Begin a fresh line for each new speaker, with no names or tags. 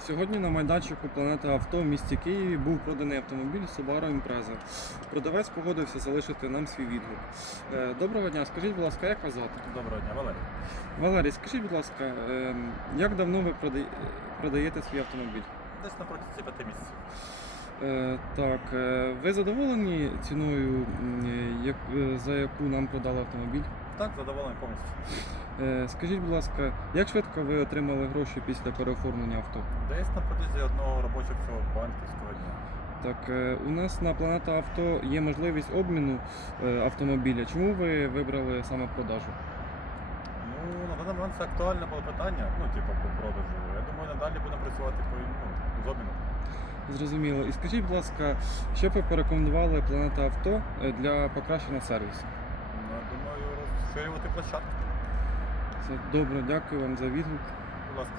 Сьогодні на майданчику Планета Авто в місті Києві був проданий автомобіль Subaru Impreza. Продавець погодився залишити нам свій відгук. Е, Доброго дня, скажіть, будь ласка, як вас звати?
Доброго дня, Валерій.
Валерій, скажіть, будь ласка, е, як давно ви продаєте свій автомобіль?
Десь на протязі п'яти місяців.
Е, Так, е, ви задоволені ціною, як- е, за яку нам продали автомобіль?
Так, задоволений повністю.
Е, Скажіть, будь ласка, як швидко ви отримали гроші після переоформлення авто?
Десь на протязі одного робочого банківського дня.
Так, е, у нас на Планета Авто є можливість обміну е, автомобіля. Чому ви вибрали саме продажу?
Ну, на даний момент це актуальне було питання, ну, типу, по продажу. Я думаю, надалі будемо працювати по ну.
Зрозуміло. І скажіть, будь ласка, що б ви порекомендували Планета Авто е, для покращення сервісу?
Ну, я думаю, розширювати площадку.
Це добре, дякую вам за відгук.
Будь ласка.